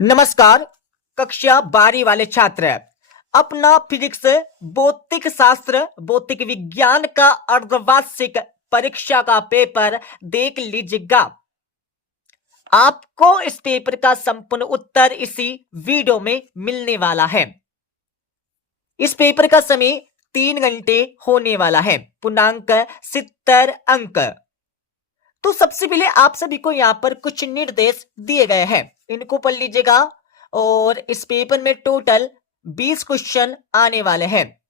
नमस्कार। कक्षा 12 वाले छात्र, अपना फिजिक्स, भौतिक शास्त्र, भौतिक विज्ञान का अर्धवार्षिक परीक्षा का पेपर देख लीजिएगा। आपको इस पेपर का संपूर्ण उत्तर इसी वीडियो में मिलने वाला है। इस पेपर का समय 3 घंटे होने वाला है। पूर्णांक 70 अंक। तो सबसे पहले आप सभी को यहाँ पर कुछ निर्देश दिए गए हैं, इनको पढ़ लीजिएगा। और इस पेपर में टोटल 20 क्वेश्चन आने वाले हैं।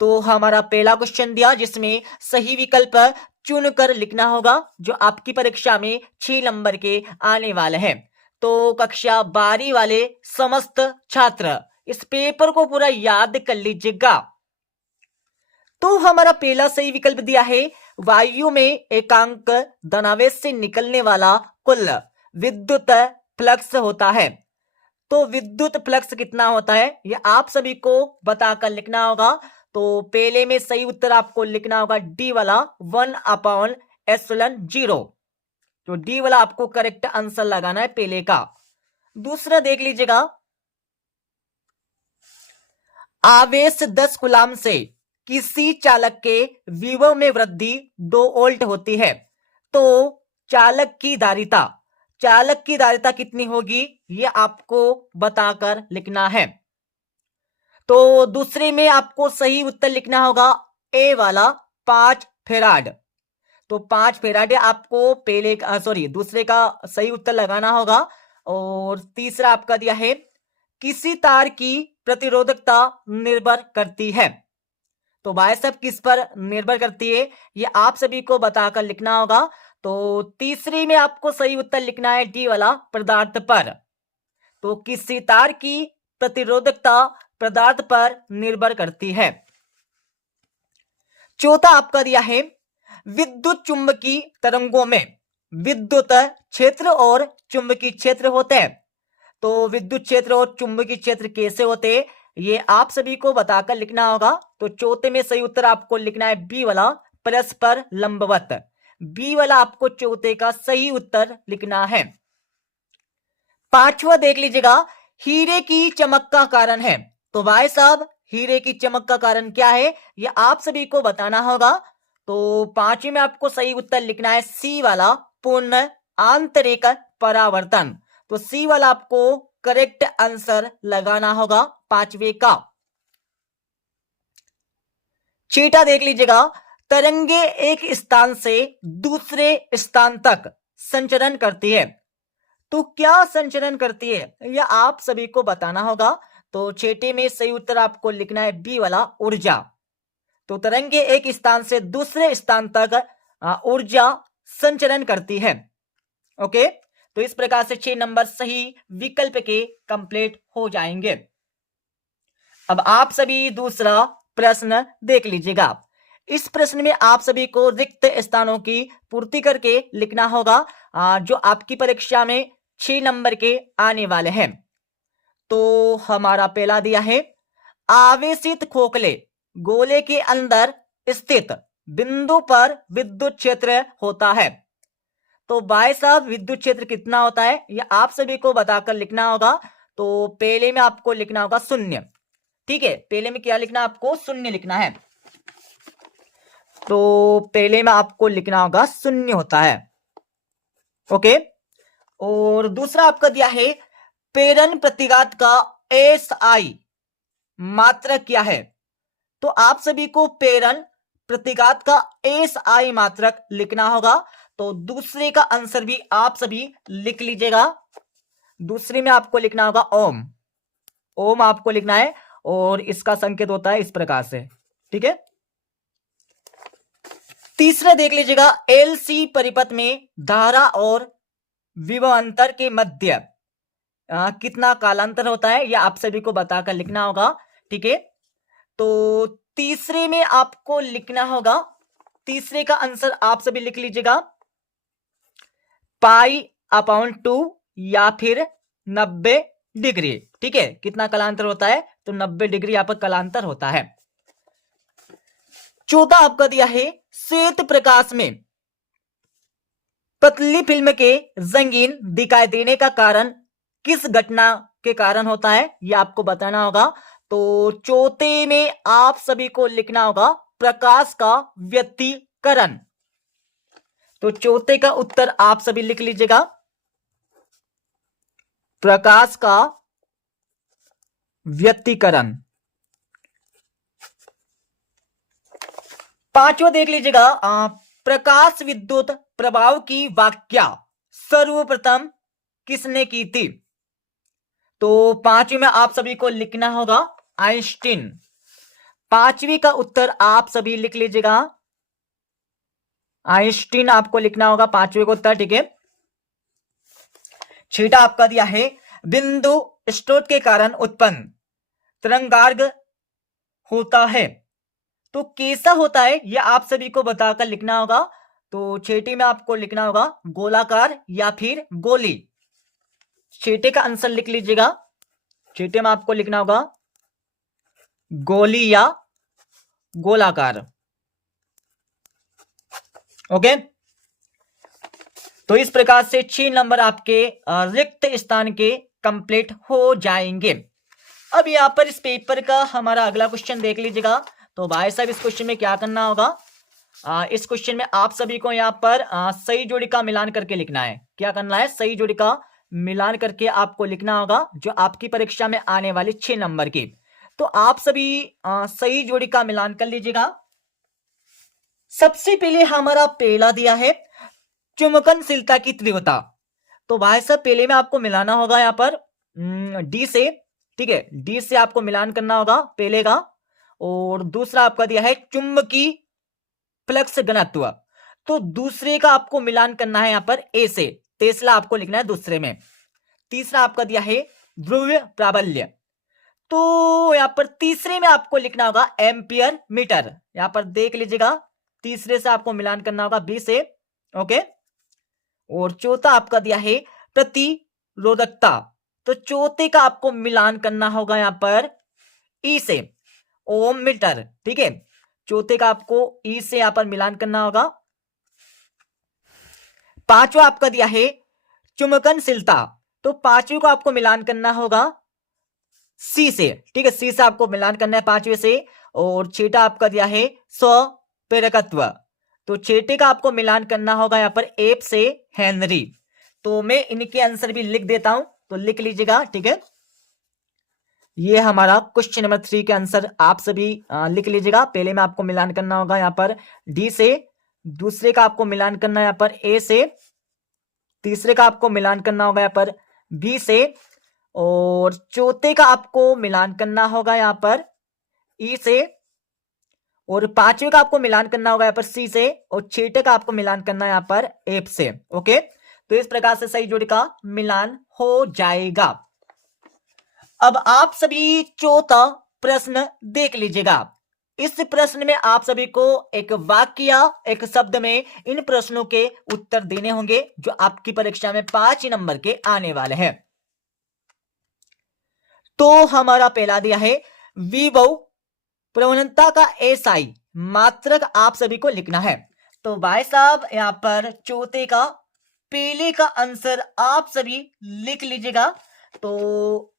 तो हमारा पहला क्वेश्चन दिया जिसमें सही विकल्प चुनकर लिखना होगा, जो आपकी परीक्षा में 6 नंबर के आने वाले हैं। तो कक्षा 12 वाले समस्त छात्र इस पेपर को पूरा याद कर लीजिएगा। तो हमारा पहला सही विकल्प दिया है, वायु में एकांक धनावेश से निकलने वाला कुल विद्युत फ्लक्स होता है। तो विद्युत फ्लक्स कितना होता है यह आप सभी को बताकर लिखना होगा। तो पहले में सही उत्तर आपको लिखना होगा डी वाला 1/ε0। तो डी वाला आपको करेक्ट आंसर लगाना है पहले का। दूसरा देख लीजिएगा, आवेश 10 कूलाम से किसी चालक के विभव में वृद्धि 2 वोल्ट होती है। तो चालक की धारिता कितनी होगी यह आपको बताकर लिखना है। तो दूसरे में आपको सही उत्तर लिखना होगा ए वाला 5 फेराड। तो 5 फेराड आपको दूसरे का सही उत्तर लगाना होगा। और तीसरा आपका दिया है, किसी तार की प्रतिरोधकता निर्भर करती है। तो भाई साहब किस पर निर्भर करती है ये आप सभी को बताकर लिखना होगा। तो तीसरी में आपको सही उत्तर लिखना है डी वाला पदार्थ पर। तो किसी तार की प्रतिरोधकता पदार्थ पर निर्भर करती है। चौथा आपका दिया है, विद्युत चुंबकीय तरंगों में विद्युत क्षेत्र और चुंबकीय क्षेत्र होते हैं। तो विद्युत क्षेत्र और चुंबकीय क्षेत्र कैसे होते हैं ये आप सभी को बताकर लिखना होगा। तो चौथे में सही उत्तर आपको लिखना है बी वाला परस्पर लंबवत। बी वाला आपको चौथे का सही उत्तर लिखना है। पांचवा देख लीजिएगा, हीरे की चमक का कारण है। तो भाई साहब हीरे की चमक का कारण क्या है यह आप सभी को बताना होगा। तो पांचवे में आपको सही उत्तर लिखना है सी वाला पूर्ण आंतरिक परावर्तन। तो सी वाला आपको करेक्ट आंसर लगाना होगा पांचवे का। छठा देख लीजिएगा, तरंगे एक स्थान से दूसरे स्थान तक संचरण करती है। तो क्या संचरण करती है यह आप सभी को बताना होगा। तो छठे में सही उत्तर आपको लिखना है बी वाला ऊर्जा। तो तरंगे एक स्थान से दूसरे स्थान तक ऊर्जा संचरण करती है। ओके, तो इस प्रकार से 6 नंबर सही विकल्प के कंप्लीट हो जाएंगे। अब आप सभी दूसरा प्रश्न देख लीजिएगा। इस प्रश्न में आप सभी को रिक्त स्थानों की पूर्ति करके लिखना होगा, जो आपकी परीक्षा में 6 नंबर के आने वाले हैं। तो हमारा पहला दिया है, आवेशित खोखले गोले के अंदर स्थित बिंदु पर विद्युत क्षेत्र होता है। तो भाई साहब विद्युत क्षेत्र कितना होता है यह आप सभी को बताकर लिखना होगा। तो पहले में आपको लिखना होगा 0। ठीक है, पहले में क्या लिखना, आपको 0 लिखना है। तो पहले में आपको लिखना होगा 0 होता है। ओके, और दूसरा आपका दिया है, प्रेरण प्रतिघात का एसआई मात्रक क्या है। तो आप सभी को प्रेरण प्रतिघात का एसआई मात्रक लिखना होगा। तो दूसरे का आंसर भी आप सभी लिख लीजिएगा। दूसरे में आपको लिखना होगा ओम। ओम आपको लिखना है और इसका संकेत होता है इस प्रकार से। ठीक है, तीसरा देख लीजिएगा, एलसी परिपथ में धारा और विभवांतर के मध्य कितना कालांतर होता है यह आप सभी को बताकर लिखना होगा। ठीक है, तो तीसरे में आपको लिखना होगा, तीसरे का आंसर आप सभी लिख लीजिएगा π/2 या फिर 90 डिग्री। ठीक है, कितना कालांतर होता है तो 90 डिग्री यहां पर कालांतर होता है। चौथा आपका दिया है, श्वेत प्रकाश में पतली फिल्म के रंगीन दिखाई देने का कारण किस घटना के कारण होता है ये आपको बताना होगा। तो चौथे में आप सभी को लिखना होगा प्रकाश का व्यतिकरण। तो चौथे का उत्तर आप सभी लिख लीजिएगा, प्रकाश का व्यतिकरण। पांचवा देख लीजिएगा, प्रकाश विद्युत प्रभाव की व्याख्या सर्वप्रथम किसने की थी? तो पांचवी में आप सभी को लिखना होगा आइंस्टीन। पांचवी का उत्तर आप सभी लिख लीजिएगा, आइंस्टीन आपको लिखना होगा पांचवे का उत्तर, ठीक है। छठा आपका दिया है बिंदु स्रोत के कारण उत्पन्न तरंगार्ग होता है, तो कैसा होता है यह आप सभी को बताकर लिखना होगा। तो छठी में आपको लिखना होगा गोलाकार या फिर गोली। छठे का आंसर लिख लीजिएगा, छठे में आपको लिखना होगा गोली या गोलाकार। ओके, तो इस प्रकार से 6 नंबर आपके रिक्त स्थान के कंप्लीट हो जाएंगे। अब यहां पर इस पेपर का हमारा अगला क्वेश्चन देख लीजिएगा। तो भाई साहब इस क्वेश्चन में क्या करना होगा, इस क्वेश्चन में आप सभी को यहां पर सही जोड़ी का मिलान करके लिखना है। क्या करना है, सही जोड़ी का मिलान करके आपको लिखना होगा जो आपकी परीक्षा में आने वाली 6 नंबर की। तो आप सभी सही जोड़ी का मिलान कर लीजिएगा। सबसे पहले हमारा पहला दिया है चुंबकनशीलता की तीव्रता। तो भाई साहब पहले में आपको मिलाना होगा यहां पर डी से, ठीक है, डी से आपको मिलान करना होगा पहले का। और दूसरा आपका दिया है चुंबकीय फ्लक्स घनत्व, तो दूसरे का आपको मिलान करना है यहां पर ए से, तीसरा आपको लिखना है दूसरे में। तीसरा आपका दिया है ध्रुव प्राबल्य, तो यहां पर तीसरे में आपको लिखना होगा एम्पियर मीटर। यहां पर देख लीजिएगा, तीसरे से आपको मिलान करना होगा बी से। ओके, और चौथा आपका दिया है प्रतिरोधकता, तो चौथे का आपको मिलान करना होगा यहां पर ई से, ओम मीटर, ठीक है। चौथे का आपको ई से यहां पर मिलान करना होगा। पांचवा आपका दिया है चुंबकनशीलता, तो पांचवे को आपको मिलान करना होगा सी से, ठीक है, सी से आपको मिलान करना है पांचवे से। और छठा आपका दिया है स्वप्रेरकत्व, तो छठे का आपको मिलान करना होगा यहां पर एफ से हेनरी। तो मैं इनके आंसर भी लिख देता हूं, तो लिख लीजिएगा, ठीक है। ये हमारा क्वेश्चन नंबर 3 के आंसर आप सभी लिख लीजिएगा। पहले में आपको मिलान करना होगा यहां पर डी से, दूसरे का आपको मिलान करना है यहां पर ए से, तीसरे का आपको मिलान करना होगा यहां पर बी से, और चौथे का आपको मिलान करना होगा यहां पर ई से, और पांचवे का आपको मिलान करना होगा यहां पर सी से, और छठे का आपको मिलान करना है यहां पर एफ से। ओके, तो इस प्रकार से सही जोड़ी का मिलान हो जाएगा। अब आप सभी चौथा प्रश्न देख लीजिएगा। इस प्रश्न में आप सभी को एक वाक्य या एक शब्द में इन प्रश्नों के उत्तर देने होंगे जो आपकी परीक्षा में 5 नंबर के आने वाले हैं। तो हमारा पहला दिया है विभव प्रवणता का एसआई मात्रक आप सभी को लिखना है। तो भाई साहब यहां पर चौथे का पहले का आंसर आप सभी लिख लीजिएगा। तो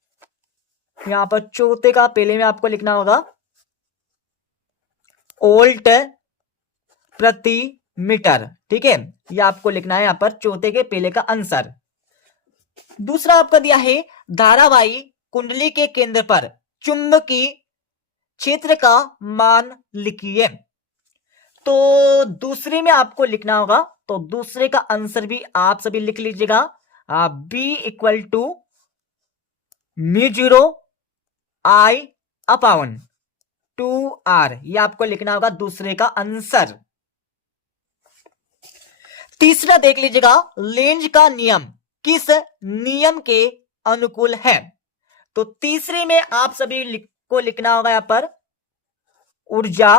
यहां पर चौथे का पहले में आपको लिखना होगा वोल्ट प्रति मीटर, ठीक है, यह आपको लिखना है यहां पर चौथे के पहले का आंसर। दूसरा आपका दिया है धारावाही कुंडली के केंद्र पर चुंबकीय क्षेत्र का मान लिखिए। तो दूसरे में आपको लिखना होगा, तो दूसरे का आंसर भी आप सभी लिख लीजिएगा, B equal to mu 0 I upon 2R, ये आपको लिखना होगा दूसरे का आंसर। तीसरा देख लीजिएगा लेंज का नियम किस नियम के अनुकूल है। तो तीसरे में आप सभी को लिखना होगा यहां पर ऊर्जा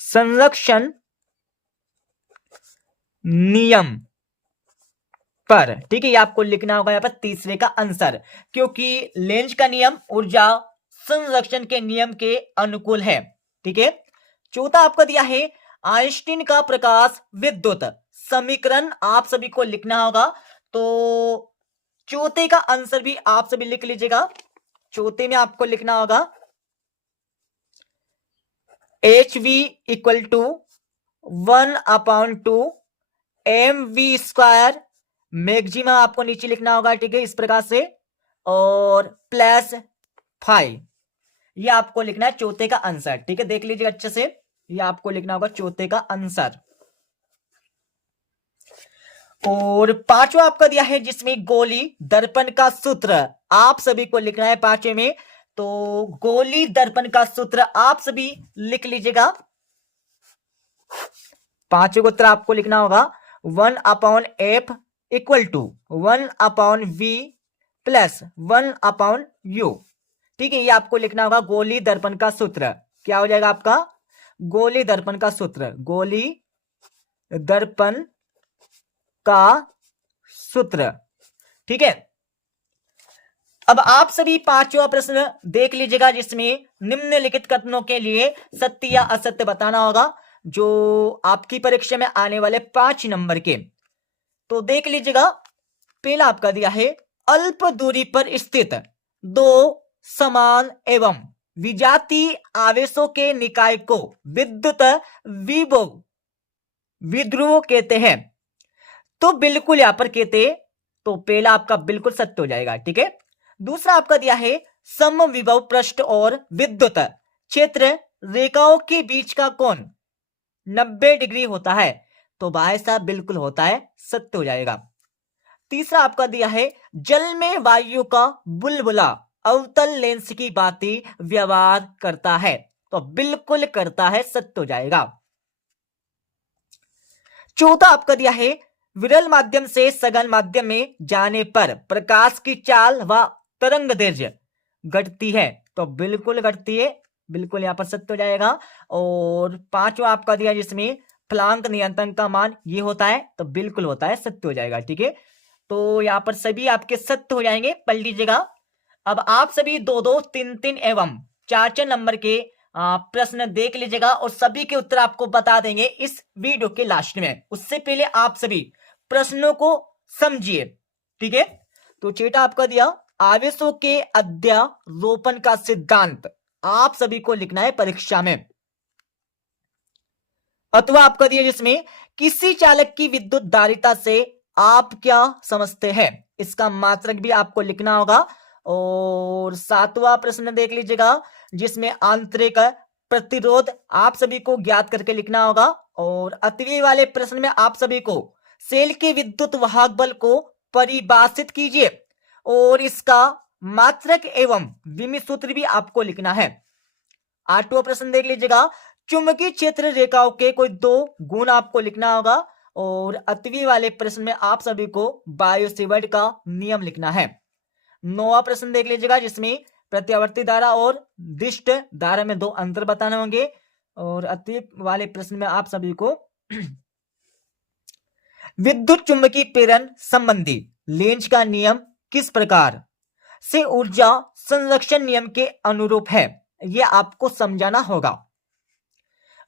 संरक्षण नियम पर, ठीक है, ये आपको लिखना होगा यहां पर तीसरे का आंसर, क्योंकि लेंज का नियम ऊर्जा संरक्षण के नियम के अनुकूल है, ठीक है। चौथा आपका दिया है आइंस्टीन का प्रकाश विद्युत समीकरण आप सभी को लिखना होगा। तो चौथे का आंसर भी आप सभी लिख लीजिएगा। चौथे में आपको लिखना होगा HV equal to 1/2 mv², maximum आपको नीचे लिखना होगा, ठीक है, इस प्रकार से, और प्लस 5, ये आपको लिखना है चौथे का आंसर, ठीक है, देख लीजिएगा अच्छे से, ये आपको लिखना होगा चौथे का आंसर। और पांचवा आपका दिया है जिसमें गोली दर्पण का सूत्र आप सभी को लिखना है पांचवे में, तो गोली दर्पण का सूत्र आप सभी लिख लीजिएगा। पांचवे को उत्तर आपको लिखना होगा 1/f equal to 1/v plus 1/u, ठीक है, ये आपको लिखना होगा गोली दर्पण का सूत्र। क्या हो जाएगा आपका? गोली दर्पण का सूत्र, गोली दर्पण का सूत्र, ठीक है। अब आप सभी पांचवा प्रश्न देख लीजिएगा जिसमें निम्नलिखित कथनों के लिए सत्य या असत्य बताना होगा, जो आपकी परीक्षा में आने वाले 5 नंबर के। तो देख लीजिएगा, पहला आपका दिया है अल्प दूरी पर स्थित दो समान एवं विजातीय आवेशों के निकाय को विद्युत विभव विध्रुव कहते हैं। तो बिल्कुल यहां पर कहते, तो पहला आपका बिल्कुल सत्य हो जाएगा, ठीक है। दूसरा आपका दिया है समविभव पृष्ठ और विद्युत क्षेत्र रेखाओं के बीच का कोण 90 डिग्री होता है, तो भाई साहब बिल्कुल होता है, सत्य हो जाएगा। तीसरा आपका दिया है जल में वायु का बुलबुला अवतल लेंस की भांति व्यवहार करता है, तो बिल्कुल करता है, सत्य हो जाएगा। चौथा आपका दिया है विरल माध्यम से सघन माध्यम में जाने पर प्रकाश की चाल व तरंग दैर्घ्य घटती है, तो बिल्कुल घटती है, बिल्कुल यहां पर सत्य हो जाएगा। और पांचवा आपका दिया जिसमें प्लांक नियंत्रण का मान ये होता है, तो बिल्कुल होता है, सत्य हो जाएगा, ठीक है। तो यहां पर सभी आपके सत्य हो जाएंगे, पढ़ लीजिएगा। अब आप सभी 2-2, 3-3 एवं 4-4 नंबर के प्रश्न देख लीजिएगा और सभी के उत्तर आपको बता देंगे इस वीडियो के लास्ट में। उससे पहले आप सभी प्रश्नों को समझिए, ठीक है। तो चेटा आपका दिया आवेशों के अध्यारोपण का सिद्धांत आप सभी को लिखना है परीक्षा में। अथवा आपका दिया जिसमें किसी चालक की विद्युत धारिता से आप क्या समझते हैं, इसका मात्रक भी आपको लिखना होगा। और सातवां प्रश्न देख लीजिएगा जिसमें आंतरिक प्रतिरोध आप सभी को ज्ञात करके लिखना होगा। और अतवी वाले प्रश्न में आप सभी को सेल के विद्युत वाहक बल को परिभाषित कीजिए और इसका मात्रक एवं विमित सूत्र भी आपको लिखना है। आठवां प्रश्न देख लीजिएगा चुंबकीय क्षेत्र रेखाओं के कोई 2 गुण आपको लिखना होगा। और अतवी वाले प्रश्न में आप सभी को बायो-सेवर्ट का नियम लिखना है। 9वां प्रश्न देख लीजिएगा जिसमें प्रत्यावर्ती धारा और दिष्ट धारा में 2 अंतर बताने होंगे। और अतवी वाले प्रश्न में आप सभी को विद्युत चुंबकीय प्रेरण संबंधी लेंज का नियम किस प्रकार से ऊर्जा संरक्षण नियम के अनुरूप है, यह आपको समझाना होगा।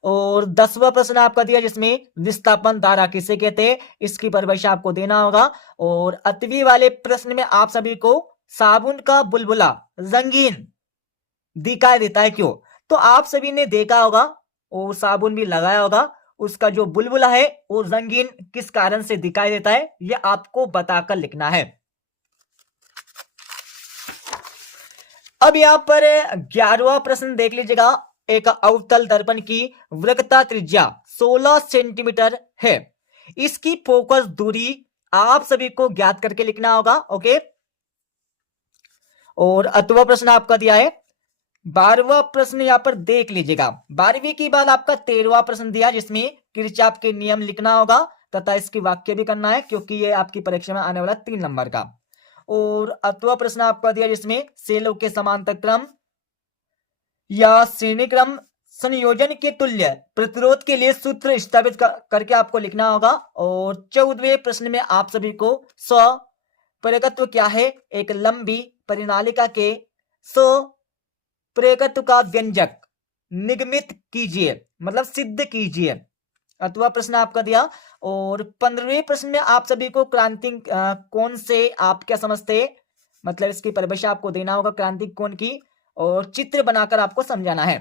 और 10वां प्रश्न आपका दिया जिसमें विस्थापन धारा किसे कहते हैं, इसकी परिभाषा आपको देना होगा। और अतवी वाले प्रश्न में आप सभी को साबुन का बुलबुला रंगीन दिखाई देता है क्यों, तो आप सभी ने देखा होगा और साबुन भी लगाया होगा, उसका जो बुलबुला है वो रंगीन किस कारण से दिखाई देता है, यह आपको बताकर लिखना है। अब यहां पर 11वां प्रश्न देख लीजिएगा एक अवतल दर्पण की वक्रता त्रिज्या 16 सेंटीमीटर है, इसकी फोकस दूरी आप सभी को ज्ञात करके लिखना होगा, ओके। और अथवा प्रश्न आपका दिया है 12वां प्रश्न यहां पर देख लीजिएगा। 12वीं के बाद आपका 13वां प्रश्न दिया जिसमें किरचॉफ के नियम लिखना होगा तथा इसकी वाक्य भी करना है क्योंकि ये आपकी परीक्षा में आने वाला 3 नंबर का। और अथवा प्रश्न आपका दिया जिसमें सेलों के समांतर क्रम या श्रेणी क्रम संयोजन के तुल्य प्रतिरोध के लिए सूत्र स्थापित करके आपको लिखना होगा। और 14वें प्रश्न में आप सभी को स्वप्रेरकत्व क्या है, एक लंबी परिनालिका के स्वप्रेरकत्व का व्यंजक निगमित कीजिए, मतलब सिद्ध कीजिए, अथवा प्रश्न आपका दिया। और 15वें प्रश्न में आप सभी को क्रांति कोण से आप क्या समझते हैं, मतलब इसकी परिभाषा आपको देना होगा क्रांतिक कोण की, और चित्र बनाकर आपको समझाना है।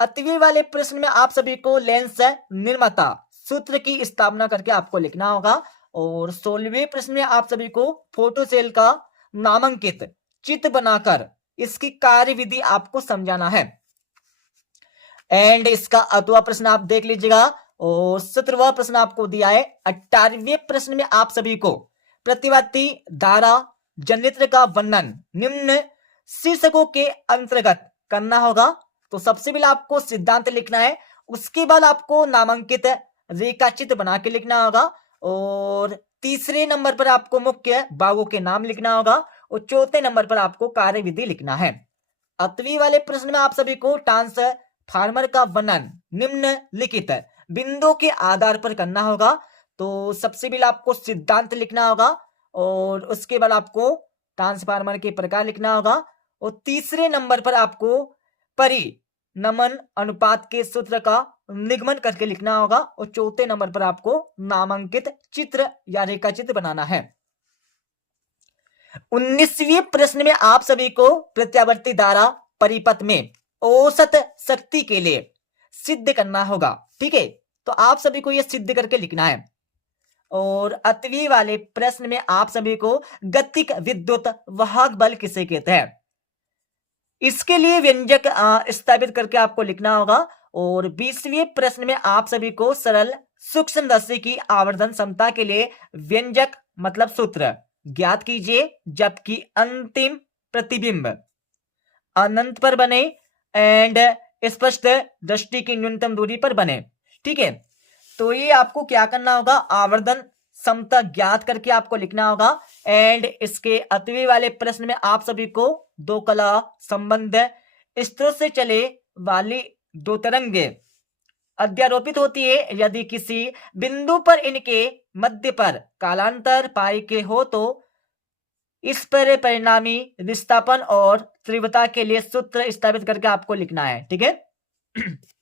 8वें वाले प्रश्न में आप सभी को लेंस निर्माता सूत्र की स्थापना करके आपको लिखना होगा। और 16वें प्रश्न में आप सभी को फोटो सेल का नामांकित चित्र बनाकर इसकी कार्यविधि आपको समझाना है। एंड इसका अथवा प्रश्न आप देख लीजिएगा। और 17वां प्रश्न आपको दिया है। 18वें प्रश्न में आप सभी को प्रतिवादी धारा जनित्र का वर्णन निम्न शीर्षकों के अंतर्गत करना होगा। तो सबसे पहले आपको सिद्धांत लिखना है, उसके बाद आपको नामांकित रेखाचित्र बना के लिखना होगा, और तीसरे नंबर पर आपको मुख्य भागों के नाम लिखना होगा, और चौथे नंबर पर आपको कार्यविधि लिखना है। 8वीं वाले प्रश्न में आप सभी को ट्रांसफार्मर का वर्णन निम्नलिखित बिंदुओं के आधार पर करना होगा। तो सबसे पहले आपको सिद्धांत लिखना होगा, और उसके बाद आपको ट्रांसफार्मर के प्रकार लिखना होगा, और तीसरे नंबर पर आपको परिनमन अनुपात के सूत्र का निगमन करके लिखना होगा, और चौथे नंबर पर आपको नामांकित चित्र या रेखाचित्र बनाना है। 19वें प्रश्न में आप सभी को प्रत्यावर्ती धारा परिपथ में औसत शक्ति के लिए सिद्ध करना होगा। ठीक है, तो आप सभी को यह सिद्ध करके लिखना है। और 8वीं वाले प्रश्न में आप सभी को गतिक विद्युत वाहक बल किसे कहते हैं, इसके लिए व्यंजक स्थापित करके आपको लिखना होगा। और 20वें प्रश्न में आप सभी को सरल सूक्ष्मदर्शी की आवर्धन क्षमता के लिए व्यंजक मतलब सूत्र ज्ञात कीजिए, जबकि अंतिम प्रतिबिंब अनंत पर बने एंड स्पष्ट दृष्टि की न्यूनतम दूरी पर बने। ठीक है, तो ये आपको क्या करना होगा, आवर्धन क्षमता ज्ञात करके आपको लिखना होगा। एंड इसके 8वीं वाले प्रश्न में आप सभी को दो कला संबंध स्रोत से चले वाली दो तरंगे अध्यारोपित होती है, यदि किसी बिंदु पर इनके मध्य पर कालांतर पाई के हो तो इस पर परिणामी विस्थापन और तीव्रता के लिए सूत्र स्थापित करके आपको लिखना है। ठीक है